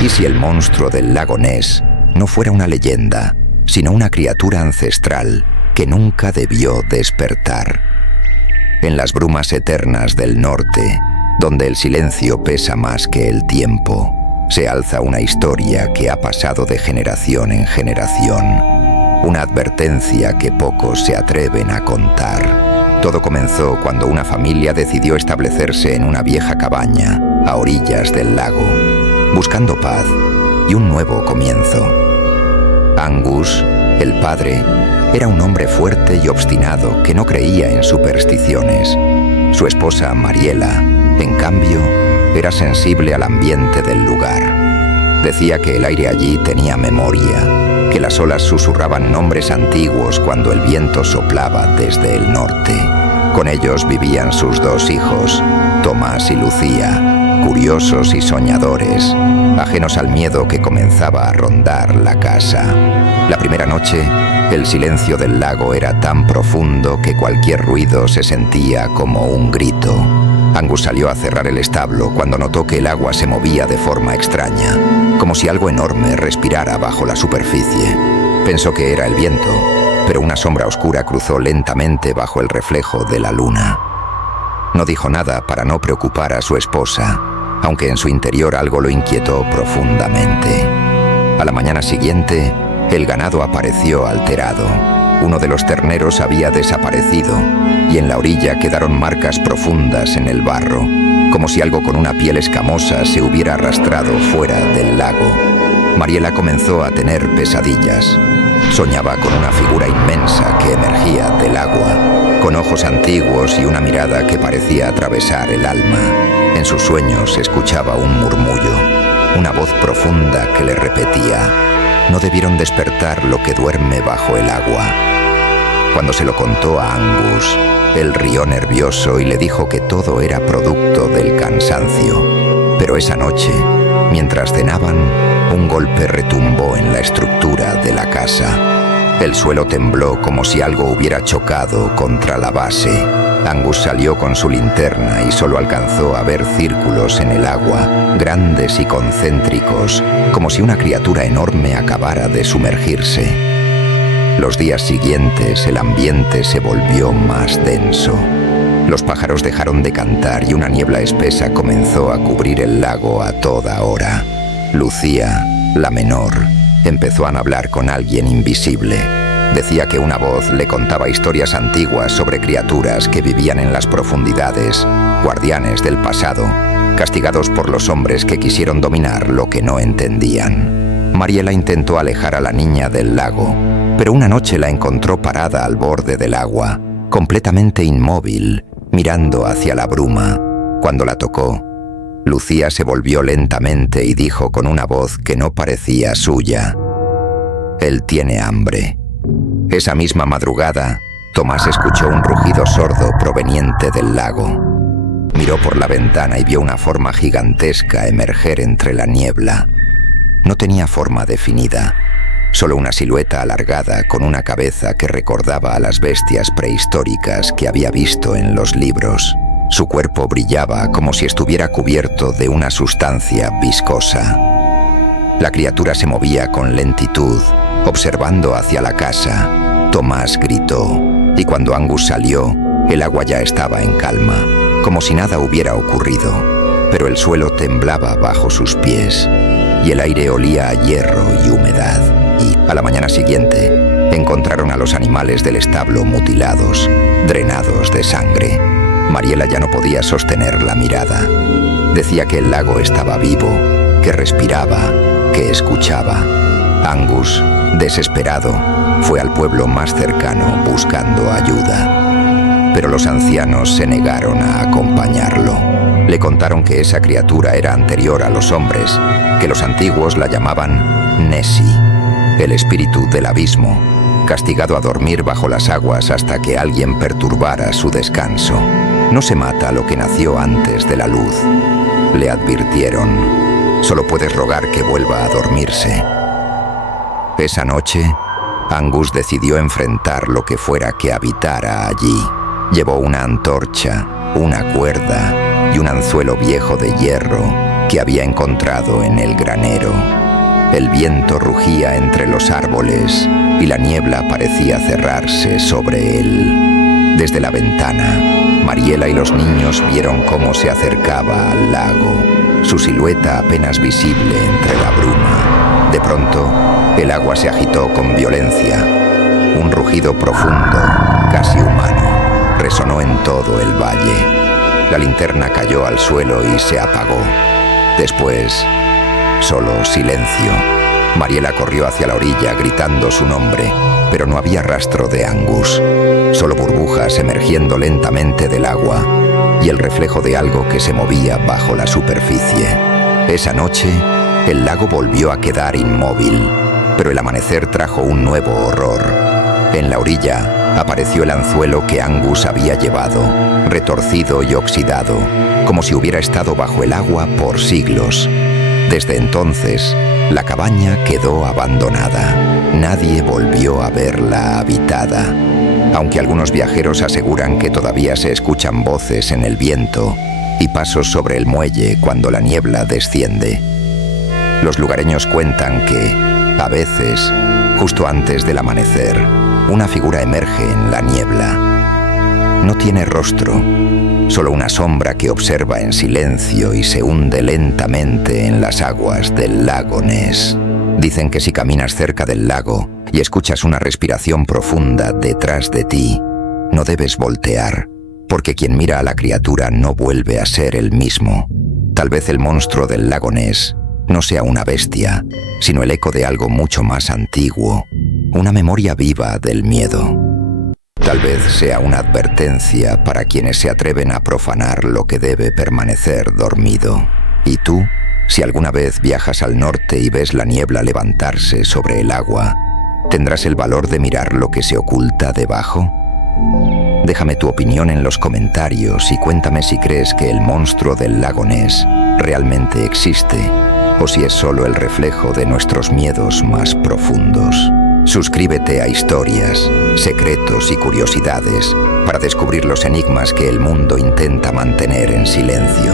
¿Y si el monstruo del lago Ness no fuera una leyenda, sino una criatura ancestral que nunca debió despertar? En las brumas eternas del norte, donde el silencio pesa más que el tiempo, se alza una historia que ha pasado de generación en generación. Una advertencia que pocos se atreven a contar. Todo comenzó cuando una familia decidió establecerse en una vieja cabaña a orillas del lago, buscando paz y un nuevo comienzo. Angus, el padre, era un hombre fuerte y obstinado que no creía en supersticiones. Su esposa, Mariela, en cambio, era sensible al ambiente del lugar. Decía que el aire allí tenía memoria, que las olas susurraban nombres antiguos cuando el viento soplaba desde el norte. Con ellos vivían sus dos hijos, Tomás y Lucía, curiosos y soñadores, ajenos al miedo que comenzaba a rondar la casa. La primera noche, el silencio del lago era tan profundo que cualquier ruido se sentía como un grito. Angus salió a cerrar el establo cuando notó que el agua se movía de forma extraña, como si algo enorme respirara bajo la superficie. Pensó que era el viento, pero una sombra oscura cruzó lentamente bajo el reflejo de la luna. No dijo nada para no preocupar a su esposa, aunque en su interior algo lo inquietó profundamente. A la mañana siguiente, el ganado apareció alterado. Uno de los terneros había desaparecido y en la orilla quedaron marcas profundas en el barro, como si algo con una piel escamosa se hubiera arrastrado fuera del lago. Mariela comenzó a tener pesadillas. Soñaba con una figura inmensa que emergía del agua, con ojos antiguos y una mirada que parecía atravesar el alma. En sus sueños escuchaba un murmullo, una voz profunda que le repetía: no debieron despertar lo que duerme bajo el agua. Cuando se lo contó a Angus, él rió nervioso y le dijo que todo era producto del cansancio. Pero esa noche, mientras cenaban, un golpe retumbó en la estructura de la casa. El suelo tembló como si algo hubiera chocado contra la base. Angus salió con su linterna y solo alcanzó a ver círculos en el agua, grandes y concéntricos, como si una criatura enorme acabara de sumergirse. Los días siguientes el ambiente se volvió más denso. Los pájaros dejaron de cantar y una niebla espesa comenzó a cubrir el lago a toda hora. Lucía, la menor, empezó a hablar con alguien invisible. Decía que una voz le contaba historias antiguas sobre criaturas que vivían en las profundidades, guardianes del pasado, castigados por los hombres que quisieron dominar lo que no entendían. Mariela intentó alejar a la niña del lago, pero una noche la encontró parada al borde del agua, completamente inmóvil, mirando hacia la bruma. Cuando la tocó, Lucía se volvió lentamente y dijo con una voz que no parecía suya: «Él tiene hambre». Esa misma madrugada, Tomás escuchó un rugido sordo proveniente del lago. Miró por la ventana y vio una forma gigantesca emerger entre la niebla. No tenía forma definida, solo una silueta alargada con una cabeza que recordaba a las bestias prehistóricas que había visto en los libros. Su cuerpo brillaba como si estuviera cubierto de una sustancia viscosa. La criatura se movía con lentitud, observando hacia la casa. Tomás gritó, y cuando Angus salió, el agua ya estaba en calma, como si nada hubiera ocurrido, pero el suelo temblaba bajo sus pies, y el aire olía a hierro y humedad. Y, a la mañana siguiente, encontraron a los animales del establo mutilados, drenados de sangre. Mariela ya no podía sostener la mirada. Decía que el lago estaba vivo, que respiraba, que escuchaba. Angus, desesperado, fue al pueblo más cercano buscando ayuda. Pero los ancianos se negaron a acompañarlo. Le contaron que esa criatura era anterior a los hombres, que los antiguos la llamaban Nessie, el espíritu del abismo, castigado a dormir bajo las aguas hasta que alguien perturbara su descanso. No se mata lo que nació antes de la luz, le advirtieron. Solo puedes rogar que vuelva a dormirse. Esa noche, Angus decidió enfrentar lo que fuera que habitara allí. Llevó una antorcha, una cuerda y un anzuelo viejo de hierro que había encontrado en el granero. El viento rugía entre los árboles y la niebla parecía cerrarse sobre él. Desde la ventana, Mariela y los niños vieron cómo se acercaba al lago, su silueta apenas visible entre la bruma. De pronto, el agua se agitó con violencia. Un rugido profundo, casi humano, resonó en todo el valle. La linterna cayó al suelo y se apagó. Después, solo silencio. Mariela corrió hacia la orilla gritando su nombre, pero no había rastro de Angus. Solo burbujas emergiendo lentamente del agua y el reflejo de algo que se movía bajo la superficie. Esa noche, el lago volvió a quedar inmóvil, pero el amanecer trajo un nuevo horror. En la orilla apareció el anzuelo que Angus había llevado, retorcido y oxidado, como si hubiera estado bajo el agua por siglos. Desde entonces, la cabaña quedó abandonada. Nadie volvió a verla habitada, aunque algunos viajeros aseguran que todavía se escuchan voces en el viento y pasos sobre el muelle cuando la niebla desciende. Los lugareños cuentan que, a veces, justo antes del amanecer, una figura emerge en la niebla. No tiene rostro, solo una sombra que observa en silencio y se hunde lentamente en las aguas del lago Ness. Dicen que si caminas cerca del lago y escuchas una respiración profunda detrás de ti, no debes voltear, porque quien mira a la criatura no vuelve a ser el mismo. Tal vez el monstruo del lago Ness no sea una bestia, sino el eco de algo mucho más antiguo, una memoria viva del miedo. Tal vez sea una advertencia para quienes se atreven a profanar lo que debe permanecer dormido. ¿Y tú? Si alguna vez viajas al norte y ves la niebla levantarse sobre el agua, ¿tendrás el valor de mirar lo que se oculta debajo? Déjame tu opinión en los comentarios y cuéntame si crees que el monstruo del lago Ness realmente existe o si es solo el reflejo de nuestros miedos más profundos. Suscríbete a Historias, Secretos y Curiosidades para descubrir los enigmas que el mundo intenta mantener en silencio.